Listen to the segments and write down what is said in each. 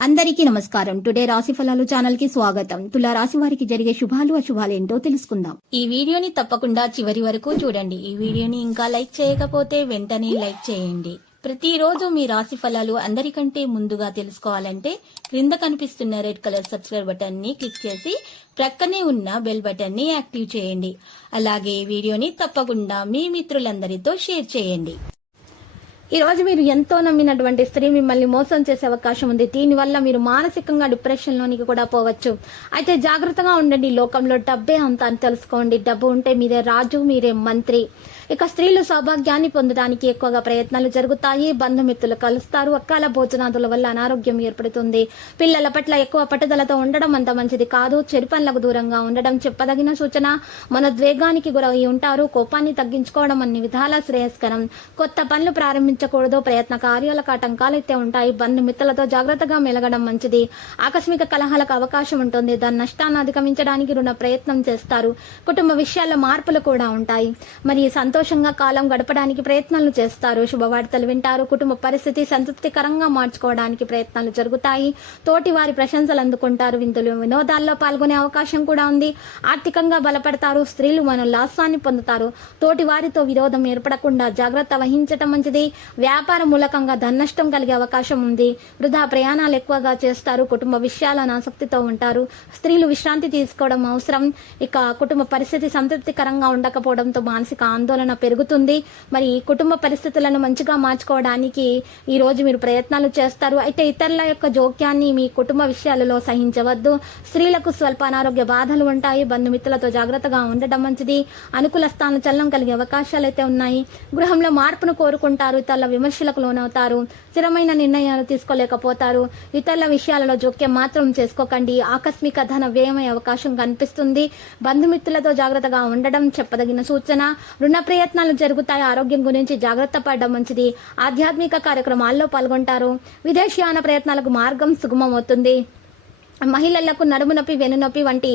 అందరికీ నమస్కారం. టుడే రాశి ఫలాలు ఛానల్ కి స్వాగతం. తులా రాశి వారికి జరిగే శుభాలు అశుభాలు ఏంటో తెలుసుకుందాం. ఈ వీడియోని తప్పకుండా చివరి వరకు చూడండి. ఈ వీడియోని ఇంకా లైక్ చేయకపోతే వెంటనే లైక్ చేయండి. ప్రతిరోజు మీ రాశి ఫలాలు అందరికంటే ముందుగా తెలుసుకోవాలంటే క్రింద కనిపిస్తున్న రెడ్ కలర్ సబ్స్క్రైబ్ బటన్ ని క్లిక్ చేసి ప్రక్కనే ఉన్న బెల్ బటన్ ని యాక్టివ్ చేయండి. అలాగే ఈ వీడియోని తప్పకుండా మీ మిత్రులందరితో షేర్ చేయండి. ఈ రోజు మీరు ఎంతో నమ్మినటువంటి స్త్రీ మిమ్మల్ని మోసం చేసే అవకాశం ఉంది. దీనివల్ల మీరు మానసికంగా డిప్రెషన్ లోనికి కూడా పోవచ్చు. అయితే జాగ్రత్తగా ఉండండి. లోకంలో డబ్బే అంత అని తెలుసుకోండి. డబ్బు ఉంటే మీరే రాజు, మీరే మంత్రి. ఇక స్త్రీలు సౌభాగ్యాన్ని పొందడానికి ఎక్కువగా ప్రయత్నాలు జరుగుతాయి. బంధుమిత్రులు కలుస్తారు. అకాల భోజనాదుల వల్ల అనారోగ్యం ఏర్పడుతుంది. పిల్లల పట్ల ఎక్కువ పట్టుదలతో ఉండడం అంత మంచిది కాదు. చెడు పనులకు దూరంగా ఉండడం చెప్పదగిన సూచన. మనోద్వేగానికి గురై ఉంటారు. కోపాన్ని తగ్గించుకోవడం అన్ని విధాలా శ్రేయస్కరం. కొత్త పనులు ప్రారంభించకూడదు. ప్రయత్న కార్యాలకు ఆటంకాలైతే ఉంటాయి. బంధుమిత్రులతో జాగ్రత్తగా మెలగడం మంచిది. ఆకస్మిక కలహాలకు అవకాశం ఉంటుంది. దాని నష్టాన్ని అధిగమించడానికి రుణ ప్రయత్నం చేస్తారు. కుటుంబ విషయాల్లో మార్పులు కూడా ఉంటాయి. మరి సంతోషంగా కాలం గడపడానికి ప్రయత్నాలు చేస్తారు. శుభవార్తలు వింటారు. కుటుంబ పరిస్థితి సంతృప్తికరంగా మార్చుకోవడానికి ప్రయత్నాలు జరుగుతాయి. తోటి వారి ప్రశంసలు అందుకుంటారు. విందులు వినోదాల్లో పాల్గొనే అవకాశం కూడా ఉంది. ఆర్థికంగా బలపడతారు. స్త్రీలు మనోల్లాసాన్ని పొందుతారు. తోటి వారితో విరోధం ఏర్పడకుండా జాగ్రత్త వహించడం మంచిది. వ్యాపార మూలకంగా ధననష్టం కలిగే అవకాశం ఉంది. వృధా ప్రయాణాలు ఎక్కువగా చేస్తారు. కుటుంబ విషయాలను ఆసక్తితో ఉంటారు. స్త్రీలు విశ్రాంతి తీసుకోవడం అవసరం. ఇక కుటుంబ పరిస్థితి సంతృప్తికరంగా ఉండకపోవడంతో మానసిక ఆందోళన పెరుగుతుంది. మరి కుటుంబ పరిస్థితులను మంచిగా మార్చుకోవడానికి ఈ రోజు మీరు ప్రయత్నాలు చేస్తారు. అయితే ఇతరుల యొక్క జోక్యాన్ని మీ కుటుంబ విషయాలలో సహించవద్దు. స్త్రీలకు స్వల్ప అనారోగ్య బాధలు ఉంటాయి. బంధుమిత్రులతో జాగ్రత్తగా ఉండడం మంచిది. అనుకూల స్థాన చలనం కలిగే అవకాశాలు అయితే ఉన్నాయి. గృహంలో మార్పును కోరుకుంటారు. ఇతరుల విమర్శలకు లోనవుతారు. స్థిరమైన నిర్ణయాలు తీసుకోలేకపోతారు. ఇతరుల విషయాలలో జోక్యం మాత్రం చేసుకోకండి. ఆకస్మిక ధన వ్యయమయ్యే అవకాశం కనిపిస్తుంది. బంధుమిత్రులతో జాగ్రత్తగా ఉండడం చెప్పదగిన సూచన. రుణ ప్రయత్నాలు జరుగుతాయి. ఆరోగ్యం గురించి జాగ్రత్త పడడం మంచిది. ఆధ్యాత్మిక కార్యక్రమాల్లో పాల్గొంటారు. విదేశీయాన ప్రయత్నాలకు మార్గం సుగమమవుతుంది. మహిళలకు నడుము నొప్పి, వెన్నునొప్పి వంటి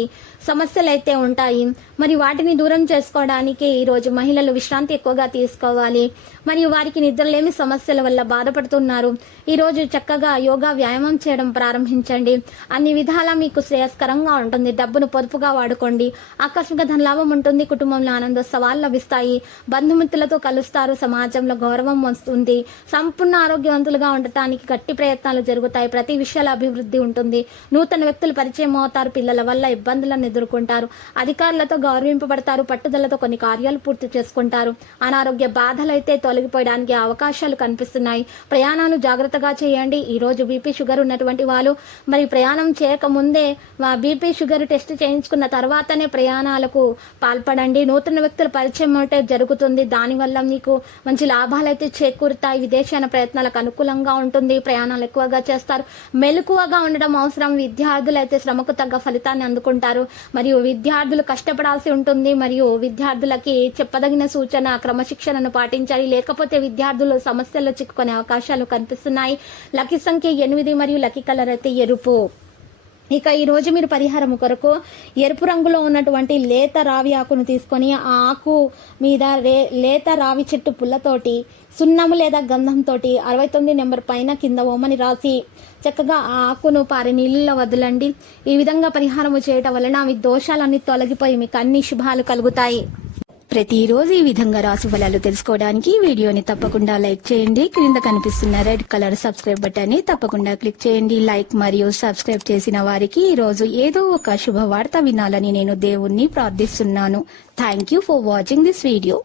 సమస్యలు అయితే ఉంటాయి. మరి వాటిని దూరం చేసుకోవడానికి ఈ రోజు మహిళలు విశ్రాంతి ఎక్కువగా తీసుకోవాలి. మరియు వారికి నిద్రలేమి సమస్యల వల్ల బాధపడుతున్నారు. ఈ రోజు చక్కగా యోగా వ్యాయామం చేయడం ప్రారంభించండి. అన్ని విధాలా మీకు శ్రేయస్కరంగా ఉంటుంది. డబ్బును పొదుపుగా వాడుకోండి. ఆకస్మిక ధనలాభం ఉంటుంది. కుటుంబంలో ఆనందోత్సవాలు లభిస్తాయి. బంధుమిత్రులతో కలుస్తారు. సమాజంలో గౌరవం వస్తుంది. సంపూర్ణ ఆరోగ్యవంతులుగా ఉండటానికి గట్టి ప్రయత్నాలు జరుగుతాయి. ప్రతి విషయాల అభివృద్ధి ఉంటుంది. నూతన వ్యక్తులు పరిచయం అవుతారు. పిల్లల వల్ల ఇబ్బందులను ఎదుర్కొంటారు. అధికారులతో గౌరవింపబడతారు. పట్టుదలతో కొన్ని కార్యాలు పూర్తి చేసుకుంటారు. అనారోగ్య బాధలైతే తొలగిపోయడానికి అవకాశాలు కనిపిస్తున్నాయి. ప్రయాణాలు జాగ్రత్తగా చేయండి. ఈ రోజు బీపీ షుగర్ ఉన్నటువంటి వాళ్ళు మరి ప్రయాణం చేయకముందే బీపీ షుగర్ టెస్ట్ చేయించుకున్న తర్వాతనే ప్రయాణాలకు పాల్పడండి. నూతన వ్యక్తుల పరిచయం అంటే జరుగుతుంది. దానివల్ల మీకు మంచి లాభాలు అయితే చేకూరుతాయి. విదేశాన ప్రయత్నాలకు అనుకూలంగా ఉంటుంది. ప్రయాణాలు ఎక్కువగా చేస్తారు. మెలకువగా ఉండడం అవసరం. విద్యార్థులు అయితే శ్రమకు తగ్గ ఫలితాన్ని అందుకుంటారు. మరియు విద్యార్థులు కష్టపడాల్సి ఉంటుంది. మరియు విద్యార్థులకి చెప్పదగిన సూచన క్రమశిక్షణను పాటించాలి. లేకపోతే విద్యార్థులు సమస్యల్లో చిక్కుకునే అవకాశాలు కనిపిస్తున్నాయి. లక్కీ సంఖ్య 8 మరియు లక్కీ కలర్ అయితే ఎరుపు. ఇక ఈ రోజు మీరు పరిహారం కొరకు ఎరుపు రంగులో ఉన్నటువంటి లేత రావి ఆకును తీసుకొని ఆ ఆకు మీద లేత రావి చెట్టు పుల్లతోటి సున్నము లేదా గంధంతో 69 నెంబర్ పైన కింద ఓమని రాసి చక్కగా ఆ ఆకును పారే నీళ్ళలో వదలండి. ఈ విధంగా పరిహారము చేయటం వలన మీ దోషాలన్నీ తొలగిపోయి మీకు అన్ని శుభాలు కలుగుతాయి. ప్రతిరోజు ఈ విధంగా రాశి ఫలాలు తెలుసుకోవడానికి వీడియోని తప్పకుండా లైక్ చేయండి. క్రింద కనిపిస్తున్న రెడ్ కలర్ సబ్స్క్రైబ్ బటన్ ని తప్పకుండా క్లిక్ చేయండి. లైక్ మరియు సబ్స్క్రైబ్ చేసిన వారికి ఈ రోజు ఏదో ఒక శుభవార్త వినాలని నేను దేవుణ్ణి ప్రార్థిస్తున్నాను. Thank you for watching this video.